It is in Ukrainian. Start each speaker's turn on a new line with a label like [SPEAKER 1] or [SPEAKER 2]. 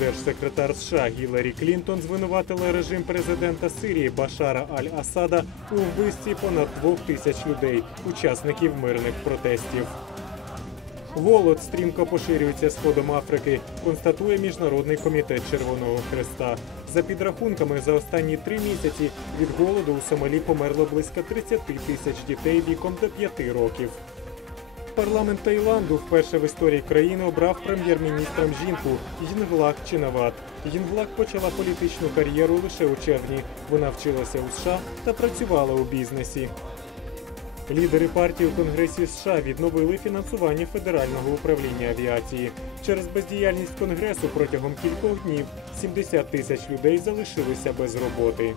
[SPEAKER 1] держсекретар США Гіларі Клінтон звинуватила режим президента Сирії Башара Аль-Асада у вбивстві понад двох тисяч людей, учасників мирних протестів. Голод стрімко поширюється сходом Африки, констатує Міжнародний комітет Червоного Хреста. За підрахунками, за останні три місяці від голоду у Сомалі померло близько 30 тисяч дітей віком до 5 років. Парламент Таїланду вперше в історії країни обрав прем'єр-міністром жінку Їнглак Чинават. Їнглак почала політичну кар'єру лише у червні. Вона вчилася у США та працювала у бізнесі. Лідери партії у Конгресі США відновили фінансування федерального управління авіації. Через бездіяльність Конгресу протягом кількох днів 70 тисяч людей залишилися без роботи.